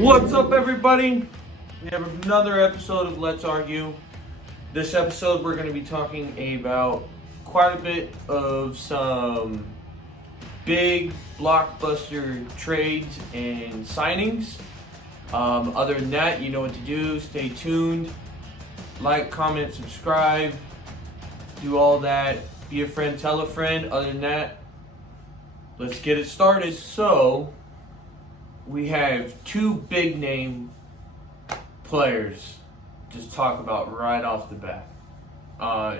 What's up, everybody? We have another episode of Let's Argue. This episode, we're going to be talking about quite a bit of some big blockbuster trades and signings. Other than that, you know what to do. Stay tuned. Like, comment, subscribe. Do all that. Be a friend, tell a friend. Other than that, let's get it started. So, we have two big name players to talk about right off the bat.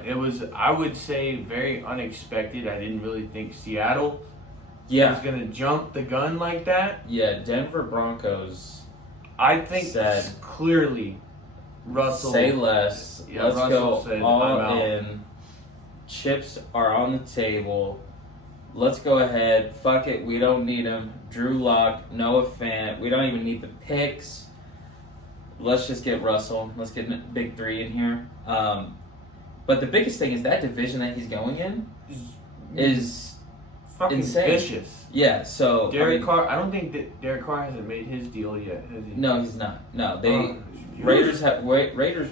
It was, I would say, very unexpected. I didn't really think Seattle was going to jump the gun like that. Yeah, Denver Broncos. I think clearly Russell. Say less. Yeah, Let's Russell go said, all "I'm out." in. Chips are on the table. Let's go ahead. Fuck it. We don't need him. Drew Lock, Noah Fant. We don't even need the picks. Let's just get Russell. Let's get big three in here. But the biggest thing is that division that he's going in is fucking insane. vicious. Yeah, so Derek Carr. I don't think that Derek Carr hasn't made his deal yet, has he? No, he's not. No, Raiders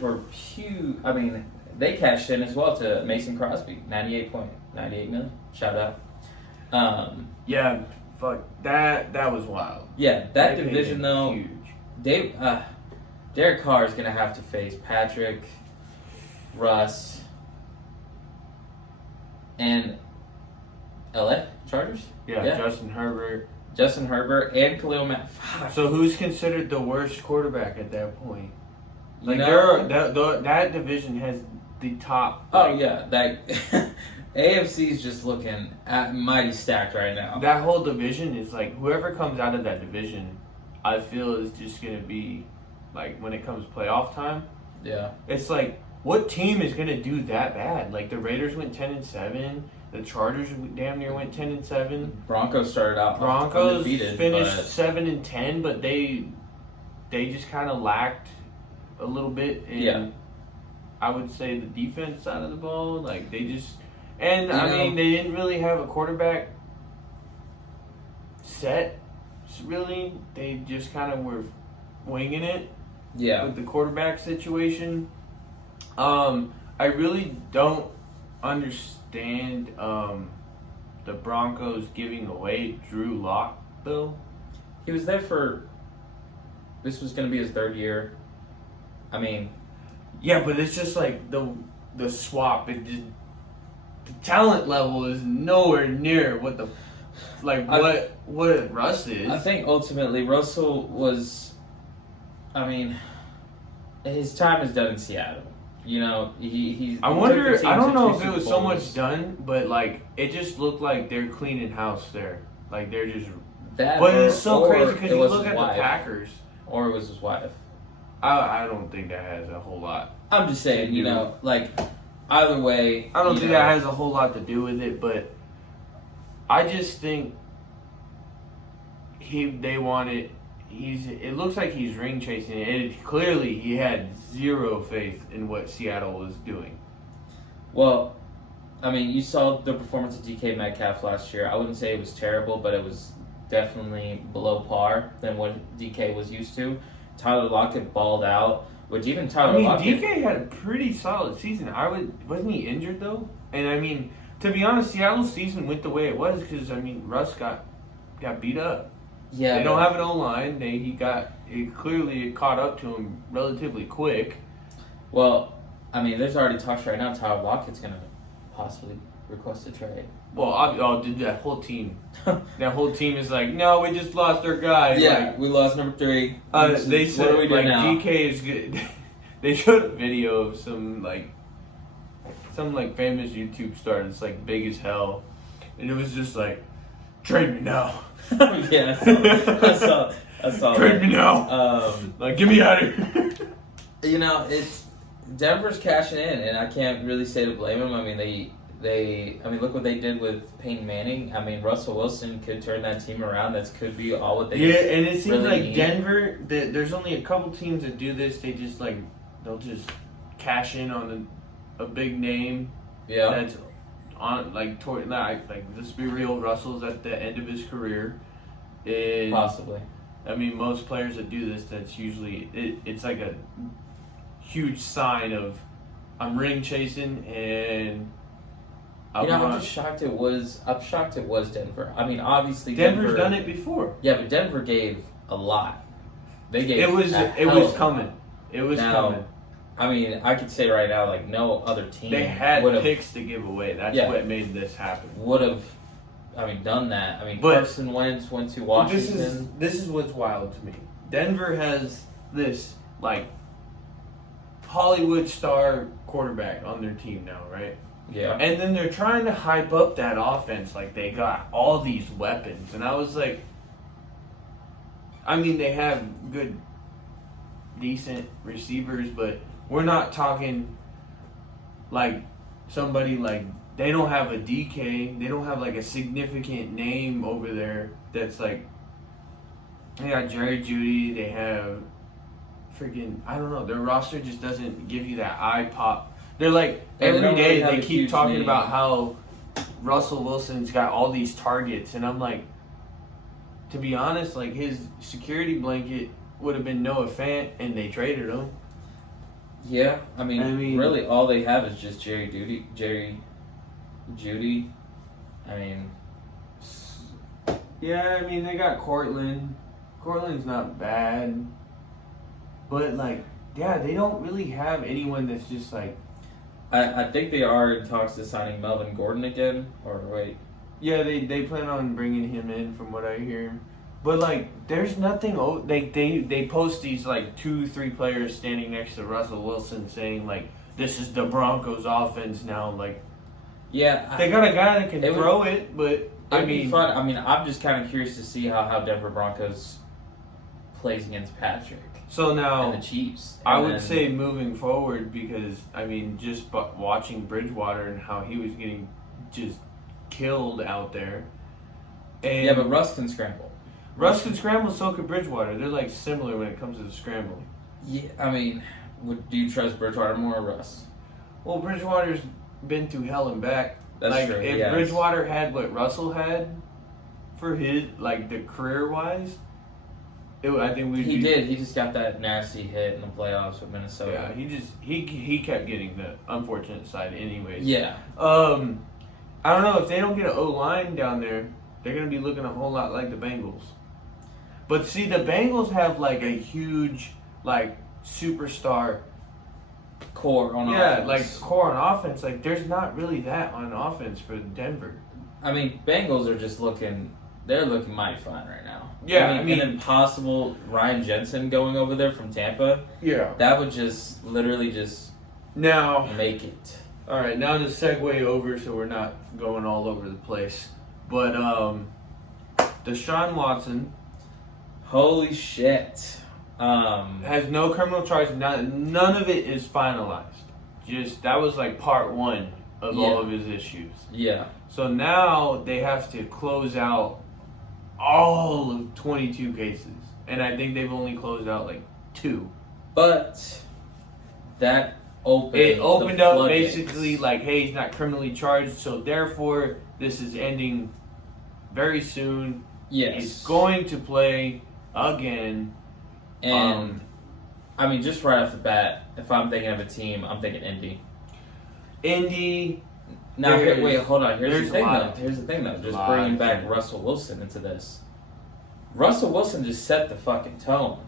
were huge. I mean, they cashed in as well to Mason Crosby, $98 million. Shout out. Yeah, fuck that. That was wild. Yeah, that division though. Huge. Derek Carr is gonna have to face Patrick, Russ, and LA Chargers. Yeah, Justin Herbert, and Khalil Mack. So who's considered the worst quarterback at that point? Like that division has the top. Oh yeah, that AFC is just looking mighty stacked right now. That whole division is like whoever comes out of that division, I feel is just gonna be like when it comes playoff time. Yeah, it's like what team is gonna do that bad? Like the Raiders went 10-7. The Chargers damn near went 10-7. Broncos started out undefeated, finished but 7-10, but they just kind of lacked a little bit in, I would say, the defense side of the ball. Like they just, and I mean they didn't really have a quarterback set. Really, they just kind of were winging it. Yeah, with the quarterback situation. I really don't understand the Broncos giving away Drew Lock though. He was there this was going to be his third year. I mean, yeah, but it's just like the swap. The talent level is nowhere near what what Russ is. I think ultimately Russell was. I mean, his time is done in Seattle. You know, he's. I wonder. I don't know if it was so much done, but like it just looked like they're cleaning house there. Like they're just. But it's so crazy because you look at the Packers. Or it was his wife. I don't think that has a whole lot. I'm just saying, you know, like either way. I don't think that has a whole lot to do with it, but I just think they wanted. It looks like he's ring chasing, and clearly he had zero faith in what Seattle was doing. Well, I mean, you saw the performance of DK Metcalf last year. I wouldn't say it was terrible, but it was definitely below par than what DK was used to. Tyler Lockett balled out, which even Tyler Lockett... DK had a pretty solid season. Wasn't he injured, though? And, I mean, to be honest, Seattle's season went the way it was because, I mean, Russ got beat up. Yeah, they don't have an O-line. It clearly caught up to him relatively quick. Well, I mean, there's already talks right now Tyler Lockett's going to possibly request a trade. Well, that whole team. That whole team is like, no, we just lost our guy. Yeah, like, we lost number 3. They said, what do we do now? DK is good. They showed a video of some famous YouTube star that's like big as hell. And it was just like, trade me now. Yeah, I saw trade me now. Get me out of here. You know, it's Denver's cashing in, and I can't really say to blame them. I mean, look what they did with Peyton Manning. I mean, Russell Wilson could turn that team around. That could be all what they. Yeah, and it seems really like need. Denver. There's only a couple teams that do this. They just they'll just cash in on a big name. Yeah. That's on let's be real. Russell's at the end of his career. And Possibly. I mean, most players that do this, that's usually it's like a huge sign of I'm ring chasing and I'm just shocked it was. I'm shocked it was Denver. I mean, obviously Denver's done it before. Yeah, but Denver gave a lot. They gave. It was coming. It was coming. I mean, I could say right now, like no other team. They had picks to give away. That's what made this happen. Would have, I mean, done that. I mean, but Carson Wentz went to Washington. This is what's wild to me. Denver has this like Hollywood star quarterback on their team now, right? Yeah. And then they're trying to hype up that offense like they got all these weapons. And I was like, I mean, they have good, decent receivers, but we're not talking like somebody like, they don't have a DK. They don't have like a significant name over there that's like, they got Jerry Jeudy. They have freaking, I don't know. Their roster just doesn't give you that eye pop. They're like, every day they keep talking about how Russell Wilson's got all these targets. And I'm like, to be honest, like his security blanket would have been Noah Fant and they traded him. Yeah, I mean, really all they have is just Jerry Jeudy. I mean, yeah, I mean they got Cortland. Cortland's not bad, but like, yeah, they don't really have anyone that's just like. I think they are in talks to signing Melvin Gordon again, or wait. Yeah, they plan on bringing him in, from what I hear. But like, there's nothing. They post these like 2-3 players standing next to Russell Wilson, saying like, "This is the Broncos' offense now." Like, yeah, they got a guy that can throw it, but I mean, fun. I mean, I'm just kind of curious to see how Denver Broncos plays against Patrick. So now, and the Chiefs. I would say moving forward, because I mean, just watching Bridgewater and how he was getting just killed out there. And yeah, but Russ can scramble. Russ can scramble, so could Bridgewater. They're like similar when it comes to the scrambling. Yeah, I mean, do you trust Bridgewater more or Russ? Well, Bridgewater's been through hell and back. That's like, true. If Bridgewater had what Russell had for his, like, the career-wise, I think we'd He did. He just got that nasty hit in the playoffs with Minnesota. Yeah, he kept getting the unfortunate side anyways. Yeah. I don't know, if they don't get an O-line down there, they're going to be looking a whole lot like the Bengals. But see, the Bengals have like a huge, like, superstar core on offense. Yeah, like core on offense. Like, there's not really that on offense for Denver. I mean, Bengals are just looking. They're looking mighty fine right now. Yeah, I mean, an impossible Ryan Jensen going over there from Tampa. Yeah, that would just literally just now make it. All right, now to segue over, so we're not going all over the place. But Deshaun Watson, holy shit, has no criminal charges. None of it is finalized. Just that was like part one of all of his issues. Yeah. So now they have to close out all of 22 cases, and I think they've only closed out like 2. But that opened up basically like, hey, he's not criminally charged, so therefore this is ending very soon. Yes, he's going to play again. And I mean, just right off the bat, if I'm thinking of a team, I'm thinking Indy. Now, wait, hold on. Here's the thing, though. Just bringing back Russell Wilson into this. Russell Wilson just set the fucking tone.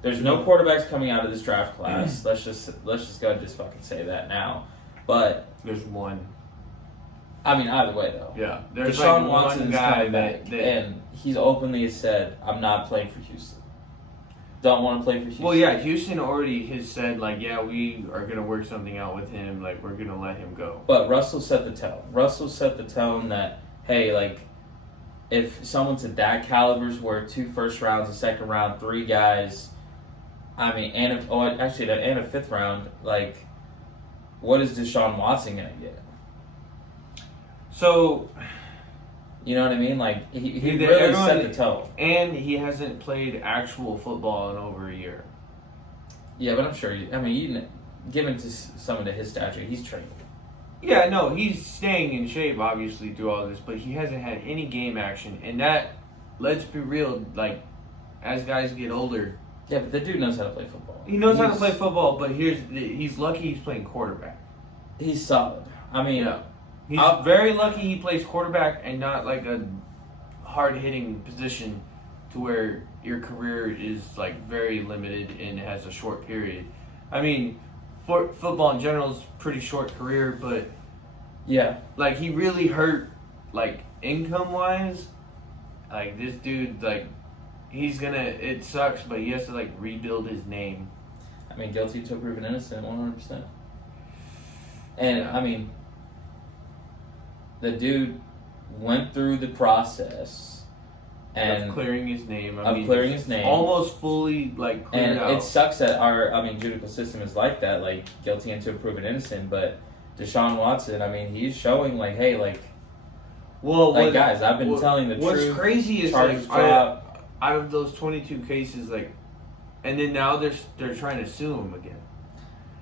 There's no quarterbacks coming out of this draft class. Let's just go and just fucking say that now. But there's one. I mean, either way, though. Yeah, there's Deshaun like Watson is coming back, and he's openly said, "I'm not playing for Houston. Don't want to play for Houston." Well, yeah, Houston already has said, like, yeah, we are going to work something out with him. Like, we're going to let him go. But Russell set the tone. Russell set the tone that, hey, like, if someone's at that caliber's worth 2 first rounds, a second round, 3 guys, I mean, and a 5th round, like, what is Deshaun Watson going to get? So, you know what I mean? Like, he really set the tone. And he hasn't played actual football in over a year. Yeah, but I'm sure, given to someone to his stature, he's trained. Yeah, no, he's staying in shape, obviously, through all this, but he hasn't had any game action. And that, let's be real, like, as guys get older. Yeah, but the dude knows how to play football. He knows how to play football, but he's lucky he's playing quarterback. He's solid. I mean, Yeah. He's very lucky he plays quarterback and not like a hard-hitting position to where your career is like very limited and has a short period. I mean, football in general is a pretty short career, but yeah, like he really hurt like income-wise. Like this dude, like it sucks, but he has to like rebuild his name. I mean, guilty till proven innocent, 100%. And I mean, the dude went through the process and of clearing his name. Clearing his name, almost fully like cleared and out. it sucks that our judicial system is like that, like guilty until proven innocent. But Deshaun Watson, I mean, he's showing like, hey, like, guys, I've been telling the truth. What's crazy is Charges like drop. out of those 22 cases, like, and then now they're trying to sue him again.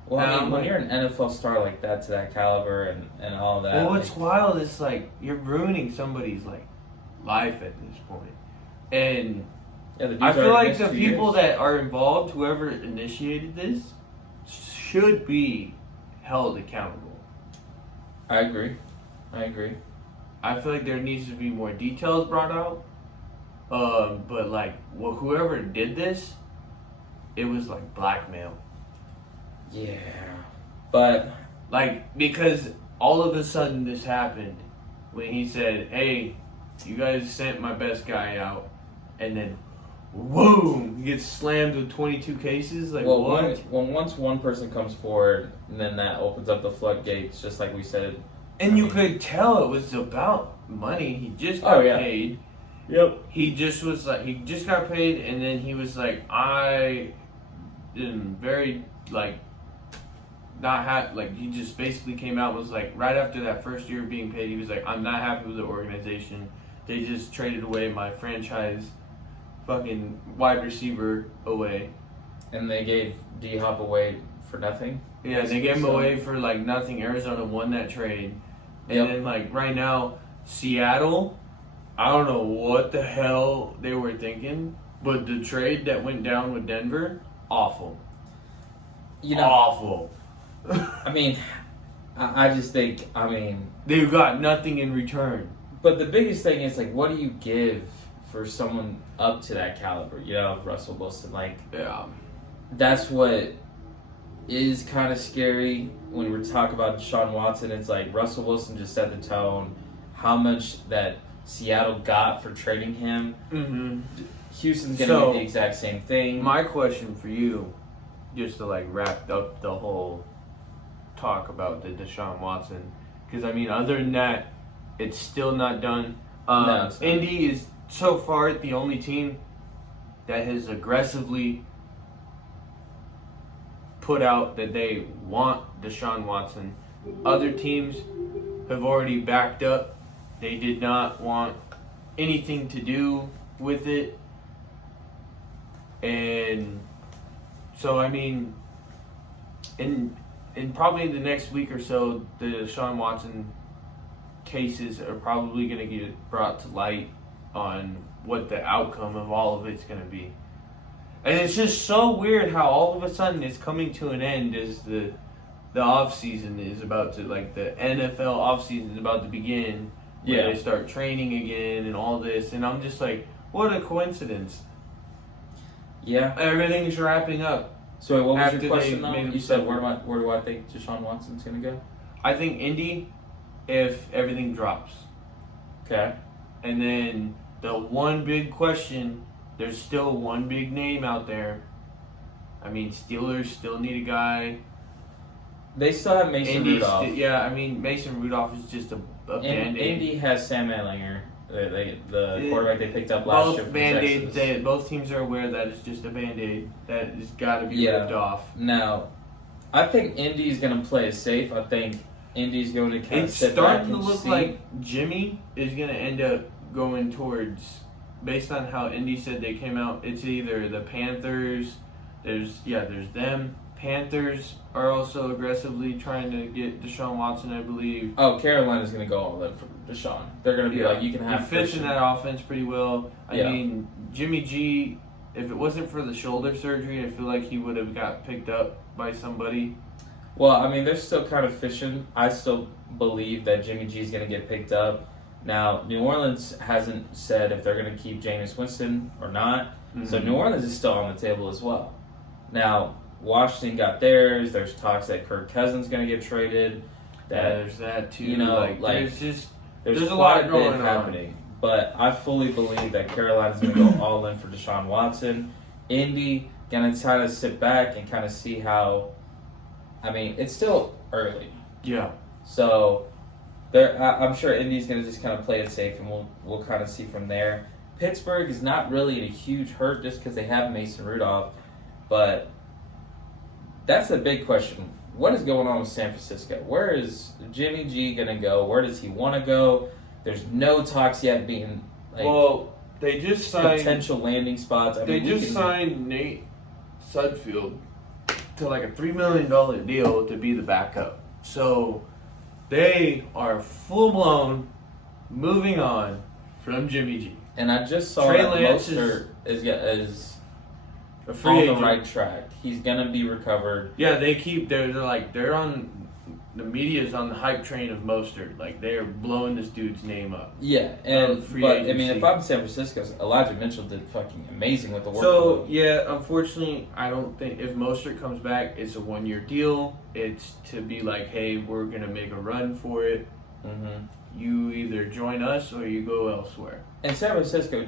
Well, I mean, when you're an NFL star like that, to that caliber and all that. Well, what's wild is like you're ruining somebody's like life at this point, and yeah, I feel like the people that are involved, whoever initiated this, should be held accountable. I agree. I feel like there needs to be more details brought out. But like, whoever did this, it was like blackmail. Yeah, but like because all of a sudden this happened when he said, "Hey, you guys sent my best guy out," and then, boom, he gets slammed with 22 cases. Like, well, what? Once one person comes forward, and then that opens up the floodgates, just like we said. And you could tell it was about money. He just got paid. Yep. He just was like, he just got paid, and then he was like, I am very like. He just basically came out and was like, right after that first year of being paid, he was like, I'm not happy with the organization. They just traded away my franchise fucking wide receiver away. And they gave D-Hop away for nothing? Yeah, they gave him away for like nothing. Arizona won that trade. And then like right now, Seattle, I don't know what the hell they were thinking, but the trade that went down with Denver, awful. Awful. I mean, I just think, they got nothing in return. But the biggest thing is, like, what do you give for someone up to that caliber, Russell Wilson? Like, yeah, that's what is kind of scary when we talk about Deshaun Watson. It's like Russell Wilson just set the tone. How much that Seattle got for trading him. Mm-hmm. Houston's going to do the exact same thing. My question for you, just to like wrap up the whole talk about the Deshaun Watson, because I mean, other than that, it's still not done. No, it's not. Indy is so far the only team that has aggressively put out that they want Deshaun Watson. Other teams have already backed up. They did not want anything to do with it. And so, I mean, in probably the next week or so, the Deshaun Watson cases are probably going to get brought to light on what the outcome of all of it's going to be. And it's just so weird how all of a sudden it's coming to an end as the off season is about to, like, the NFL off season is about to begin. Where they start training again and all this. And I'm just like, what a coincidence. Yeah. Everything's wrapping up. So what was your question though? You said where do I think Deshaun Watson's going to go? I think Indy, if everything drops. Okay. And then the one big question, there's still one big name out there. I mean, Steelers still need a guy. They still have Mason Rudolph. Mason Rudolph is just a Band-Aid. Indy has Sam Ehlinger, the quarterback they picked up last year. Both Band-Aids, both teams are aware that it's just a Band-Aid that has got to be ripped off. Now, I think Indy's going to play it safe. I think Indy's going to kind of sit back and see. It's starting to look like Jimmy is going to end up going towards, based on how Indy said they came out, it's either the Panthers, there's them. Panthers are also aggressively trying to get Deshaun Watson, I believe. Oh, Carolina's going to go all in for Deshaun. They're going to be like, you can have... He fits in that offense pretty well. I mean, Jimmy G if it wasn't for the shoulder surgery, I feel like he would have got picked up by somebody. Well, I mean, they're still kind of fishing. I still believe that Jimmy G is going to get picked up. Now, New Orleans hasn't said if they're going to keep Jameis Winston or not. Mm-hmm. So New Orleans is still on the table as well. Now, Washington got theirs. There's talks that Kirk Cousins going to get traded. There's that too. You know, like there's a quite lot going on. happening. But I fully believe that Carolina's going to go all in for Deshaun Watson. Indy going to kind of sit back and kind of see how. I mean, it's still early. Yeah. So, I'm sure Indy's going to just kind of play it safe, and we'll kind of see from there. Pittsburgh is not really in a huge hurt just because they have Mason Rudolph, but that's the big question. What is going on with San Francisco? Where is Jimmy G going to go? Where does he want to go? There's no talks yet being well, they just signed potential landing spots. They just signed Nate Sudfeld to like a $3 million deal to be the backup. So they are full blown moving on from Jimmy G. And I just saw Trey that Lance Mostert is a free on agent. the right track. He's gonna be recovered. Yeah, they're on the media's on the hype train of Mostert. Like they're blowing this dude's name up. Yeah, and free but I mean, agency. if I'm San Francisco, Elijah Mitchell did fucking amazing with the work. So yeah, unfortunately, I don't think if Mostert comes back, it's a 1-year deal. It's to be like, hey, we're gonna make a run for it. Mm-hmm. You either join us or you go elsewhere. And San Francisco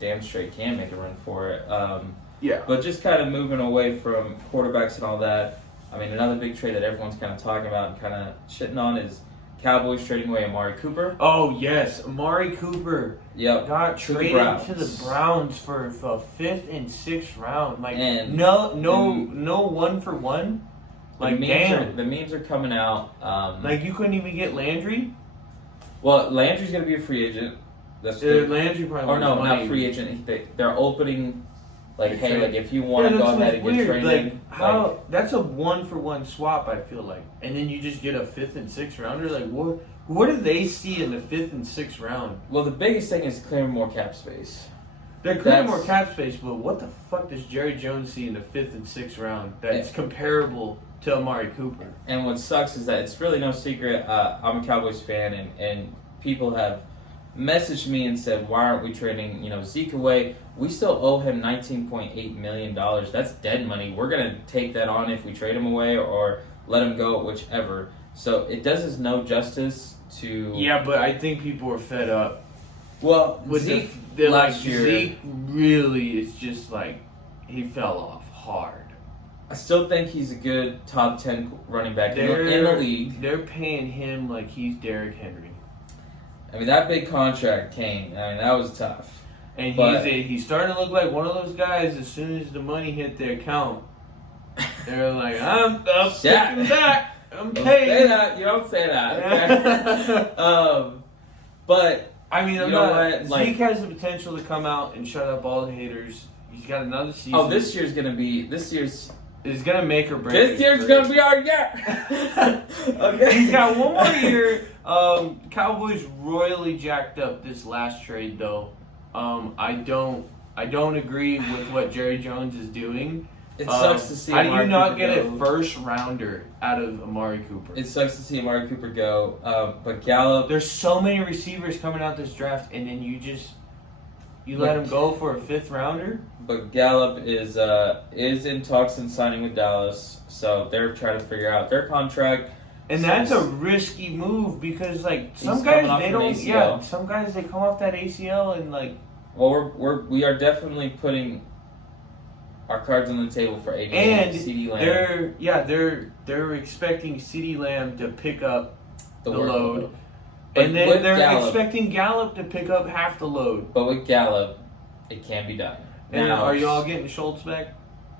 damn straight can make a run for it. Yeah. But just kind of moving away from quarterbacks and all that, I mean, another big trade that everyone's kind of talking about and kind of shitting on is Cowboys trading away Amari Cooper. Oh, yes. Amari Cooper Yep. got To the traded Browns. to the Browns for a 5th and 6th round. Like, And no 1-for-1. Like, damn. The memes are coming out. Like, you couldn't even get Landry? Well, Landry's going to be a free agent. That's Landry probably Or no, wants money. not free agent. They're opening, like, They hey, trade. like, if you want to Yeah, go that's ahead and what's get weird. traded. Like, how that's a 1-for-1 swap, I feel like. And then you just get a 5th and 6th rounder? Like, what do they see in the 5th and 6th round? Well, the biggest thing is clearing more cap space. They're clearing That's- more cap space, but what the fuck does Jerry Jones see in the 5th and 6th round that's comparable to Amari Cooper? And what sucks is that it's really no secret. I'm a Cowboys fan, and people have messaged me and said, why aren't we trading, Zeke away? We still owe him $19.8 million. That's dead money. We're going to take that on if we trade him away or let him go, whichever. So it does us no justice to... Yeah, but I think people are fed up. Well, With Zeke the last year... Zeke really is just like, he fell off hard. I still think he's a good top 10 running back in the league. They're paying him like he's Derrick Henry. I mean, that big contract came. I mean, that was tough. And But- he's starting to look like one of those guys. As soon as the money hit their account, they're like, I'm taking back. I'm Don't paid. say that. You don't say that. But I mean, I'm You know not. what, like- Zeke has the potential to come out and shut up all the haters. He's got another season. oh, this year's is gonna make or break. this year's gonna be our year. Okay, He's got one more year. Cowboys royally jacked up this last trade, though. I don't agree with what Jerry Jones is doing. It sucks to see. How do you Amari not Cooper get go. a first rounder out of Amari Cooper? It sucks to see Amari Cooper go. But Gallup, There's so many receivers coming out this draft, and then you let him go for a 5th rounder. is in talks and signing with Dallas, so they're trying to figure out their contract. And that's a risky move because, like, some He's guys coming off they an don't. ACL. Yeah, some guys they come off that ACL and like. Well, we are definitely putting our cards on the table for AD And CeeDee Lamb. they're expecting CeeDee Lamb to pick up the workload. load. But And then with they're Gallup- expecting Gallup to pick up half the load. But with Gallup, it can be done. And Now, are y'all getting Schultz back?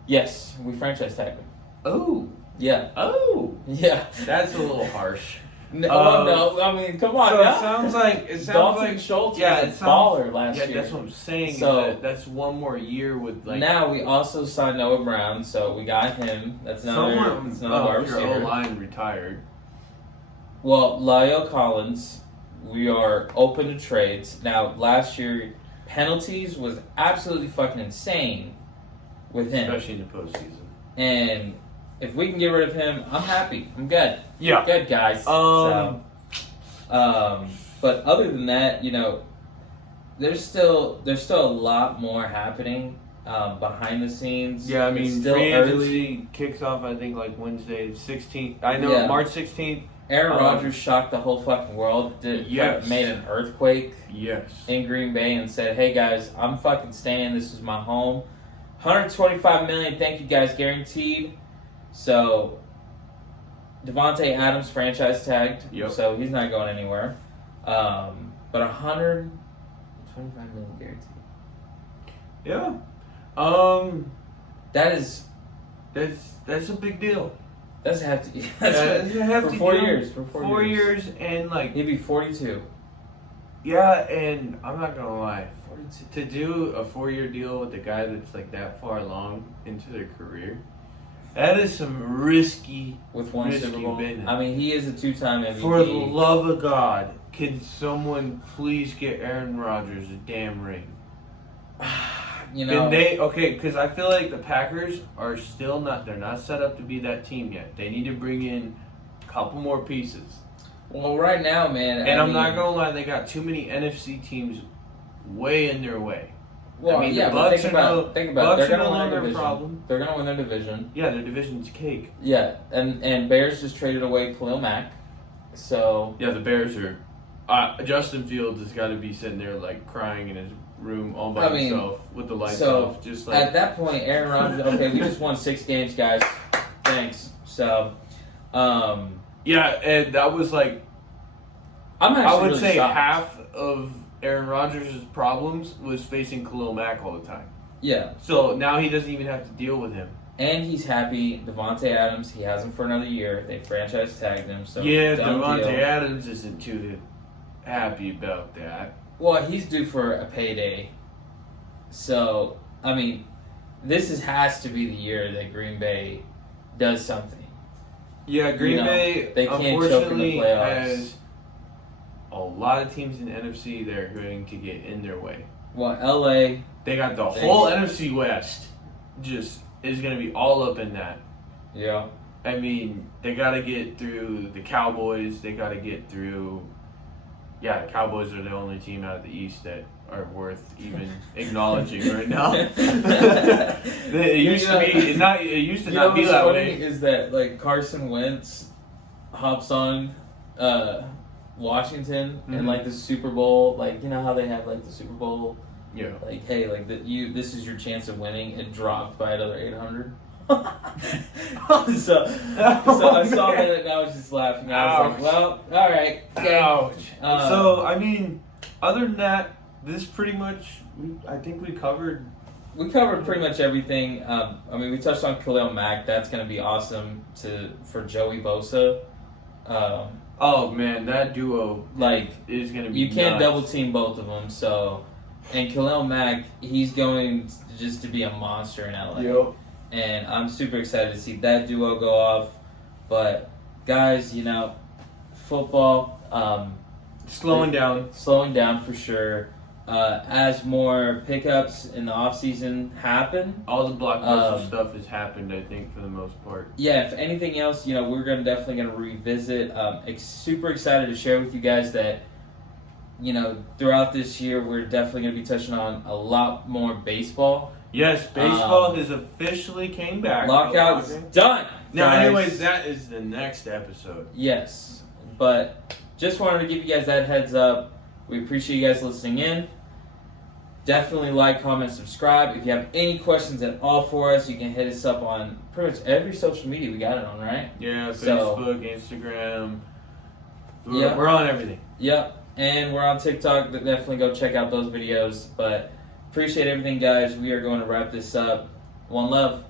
Yes, we franchise tagged him. Oh. Yeah. Oh. Yeah. That's a little harsh. No, I mean, come on So now. it sounds like Dalton Schultz yeah, was it a sounds- baller last year. that's what I'm saying. So- That's one more year with like Now we also signed Noah Brown, so we got him. That's another wide your receiver. O-line retired. Well, Lyle Collins, we are open to trades. Now, last year, penalties was absolutely fucking insane. with him. Especially in the postseason. And if we can get rid of him, I'm happy. I'm good. Yeah. Good, guys. But other than that, you know, there's still a lot more happening behind the scenes. Yeah, I It's mean, still free early. agency kicks off, I think, like Wednesday, 16th. I know, Yeah. March 16th. Aaron Rodgers shocked the whole fucking world. Yes. Made an earthquake Yes. in Green Bay and said, "Hey guys, I'm fucking staying. This is my home. 125 million. Thank you guys, guaranteed." So Devontae Adams franchise tagged. Yep. So he's not going anywhere. But 125 million guaranteed. Yeah. That's a big deal. That's have to. That's a hefty for 4 deal. years. For 4 years, and like, He'd be 42. yeah, and I'm not gonna lie. 42. To do a 4-year deal with a guy that's like that far along into their career, that is some risky. With one Risky Super Bowl. business. I mean, he is a 2-time MVP. For the love of God, can someone please get Aaron Rodgers a damn ring? You know, And because I feel like the Packers are still they're not set up to be that team yet. They need to bring in a couple more pieces. well, right now, man. And I'm not going to lie, they got too many NFC teams way in their way. Well, I mean, yeah, the but Bucks think are about no- it. They're Bucks are going no to win longer their a division. problem. They're going to win their division. Yeah, their division's cake. Yeah, and Bears just traded away Khalil Mack. So, Yeah, the Bears are. Justin Fields has got to be sitting there like crying in his room all by I mean, himself with the lights so, off. Just like. at that point, Aaron Rodgers, okay, we just won 6 games, guys. Thanks. So, Yeah, and that was like. I'm actually I would really say shocked. half of Aaron Rodgers' problems was facing Khalil Mack all the time. Yeah, So now he doesn't even have to deal with him. and he's happy. Devontae Adams, he has him for another year. They franchise tagged him. So Yeah, done Devontae deal. Adams isn't too happy about that. Well, he's due for a payday. So, I mean, has to be the year that Green Bay does something. Yeah, Green You know, Bay they can't choke in the unfortunately playoffs. has a lot of teams in the NFC that are going to get in their way. Well, LA, They got the They- whole NFC West just is going to be all up in that. yeah. I mean, they got to get through the Cowboys. They got to get through. Yeah, the Cowboys are the only team out of the East that are worth even acknowledging right now. It used to be. It used to You know not be what's that funny way. is that like Carson Wentz hops on Washington Mhm. and like the Super Bowl, like you know how they have like the Super Bowl, Yeah. like hey, like this is your chance of winning. It dropped by another 800. so I saw that and I was just laughing. I was like, Ouch. well, all right, okay. Ouch. Um, So I mean, other than that, this pretty much. I think we covered. We covered pretty much everything. I mean, we touched on Khalil Mack. That's going to be awesome for Joey Bosa. Oh man, that duo Like is gonna be. you can't nuts. double team both of them. So, and Khalil Mack, he's going just to be a monster in LA. Yep. And I'm super excited to see that duo go off. But guys, you know, football Slowing down. slowing down for sure. As more pickups in the offseason happen. All the blockbuster Um, stuff has happened, I think, for the most part. Yeah, if anything else, you know, we're definitely gonna revisit. Super excited to share with you guys that, you know, throughout this year, we're definitely gonna be touching on a lot more baseball. Yes, baseball has officially came back. Lockouts done. Now, guys. anyways, that is the next episode. Yes, but just wanted to give you guys that heads up. We appreciate you guys listening in. Definitely like, comment, subscribe. If you have any questions at all for us, you can hit us up on pretty much every social media we got it on, right? Yeah, So- Facebook, Instagram. Yeah. We're on everything. Yep, and we're on TikTok. Definitely go check out those videos. But appreciate everything, guys. We are going to wrap this up. One love.